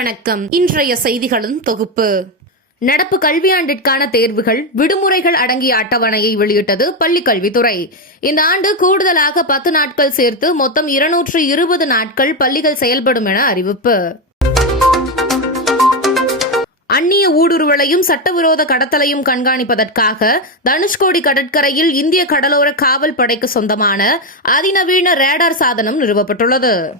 வணக்கம். இன்றைய செய்திகளின் தொகுப்பு. நடப்பு கல்வியாண்டிற்கான தேர்வுகள் விடுமுறைகள் அடங்கிய அட்டவணையை வெளியிட்டது பள்ளிக் கல்வித்துறை இந்த ஆண்டு கூடுதலாக பத்து நாட்கள் சேர்த்து மொத்தம் இருநூற்று இருபது நாட்கள் பள்ளிகள் செயல்படும் என அறிவிப்பு. அந்நிய ஊடுருவலையும் சட்டவிரோத கடத்தலையும் கண்காணிப்பதற்காக தனுஷ்கோடி கடற்கரையில் இந்திய கடலோர காவல் படைக்கு சொந்தமான அதிநவீன ரேடார் சாதனம் நிறுவப்பட்டுள்ளது.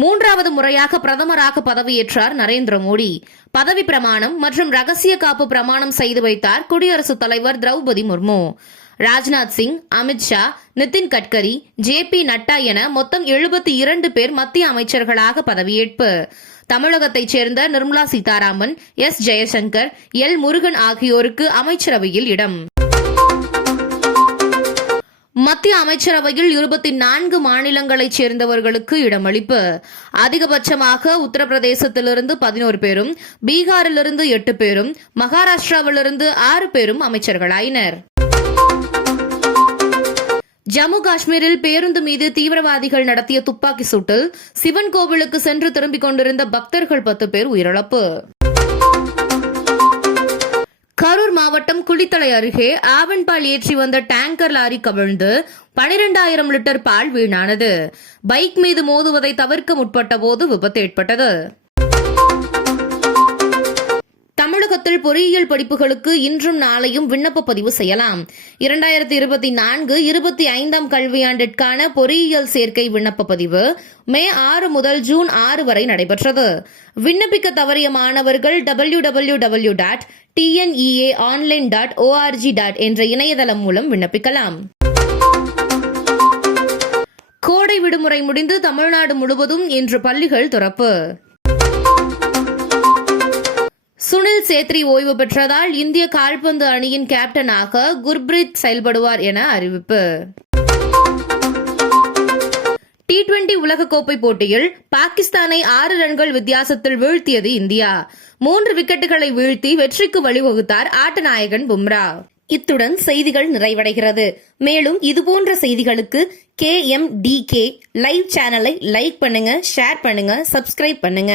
மூன்றாவது முறையாக பிரதமராக பதவியேற்றார் நரேந்திர மோடி. பதவி பிரமாணம் மற்றும் ரகசிய காப்பு பிரமாணம் செய்து வைத்தார் குடியரசுத் தலைவர் திரௌபதி முர்மு. ராஜ்நாத் சிங் அமித்ஷா நிதின் கட்கரி ஜே பி நட்டா என மொத்தம் எழுபத்தி இரண்டு பேர் மத்திய அமைச்சர்களாக பதவியேற்பு. தமிழகத்தைச் சேர்ந்த நிர்மலா சீதாராமன் எஸ். ஜெயசங்கர் எல். முருகன் ஆகியோருக்கு அமைச்சரவையில் இடம். மத்திய அமைச்சரவையில் இருபத்தி நான்கு மாநிலங்களைச் சேர்ந்தவர்களுக்கு இடமளிப்பு. அதிகபட்சமாக உத்தரப்பிரதேசத்திலிருந்து பதினோரு பேரும் பீகாரிலிருந்து எட்டு பேரும் மகாராஷ்டிராவிலிருந்து ஆறு பேரும் அமைச்சர்களாயினர். ஜம்மு காஷ்மீரில் பேருந்து மீது தீவிரவாதிகள் நடத்திய துப்பாக்கி சூட்டில் சிவன் கோவிலுக்கு சென்று திரும்பிக் கொண்டிருந்த பக்தர்கள் பத்து பேர் உயிரிழப்பு. கரூர் மாவட்டம் குளித்தலை அருகே ஆவன்பால் ஏற்றி வந்த டேங்கர் லாரி கவிழ்ந்து பனிரெண்டாயிரம் லிட்டர் பால் வீணானது. பைக் மீது மோதுவதை தவிர்க்க முற்பட்ட போது விபத்து ஏற்பட்டது. தமிழகத்தில் பொறியியல் படிப்புகளுக்கு இன்றும் நாளையும் விண்ணப்ப பதிவு செய்யலாம். இரண்டாயிரத்தி இருபத்தி நான்கு இருபத்தி ஐந்தாம் கல்வியாண்டிற்கான பொறியியல் சேர்க்கை விண்ணப்ப பதிவு மே ஆறு முதல் ஜூன் ஆறு வரை நடைபெற்றது. விண்ணப்பிக்க தவறிய மாணவர்கள் W W W dot TNEA online dot ORG dot என்ற இணையதளம் மூலம் விண்ணப்பிக்கலாம். கோடை விடுமுறை முடிந்து தமிழ்நாடு முழுவதும் இன்று பள்ளிகள் திறப்பு. சேத்ரி ஓய்வு பெற்றதால் இந்திய கால்பந்து அணியின் கேப்டனாக குர்பிரீத் செயல்படுவார் என அறிவிப்பு. டி டுவெண்டி உலகக்கோப்பை போட்டியில் பாகிஸ்தானை ஆறு ரன்கள் வித்தியாசத்தில் வீழ்த்தியது இந்தியா. மூன்று விக்கெட்டுகளை வீழ்த்தி வெற்றிக்கு வழிவகுத்தார் ஆட்டநாயகன் பும்ரா. இத்துடன் செய்திகள் நிறைவடைகிறது. மேலும் இதுபோன்ற செய்திகளுக்கு K M D K live சேனலை லைக் பண்ணுங்க ஷேர் பண்ணுங்க சப்ஸ்கிரைப் பண்ணுங்க.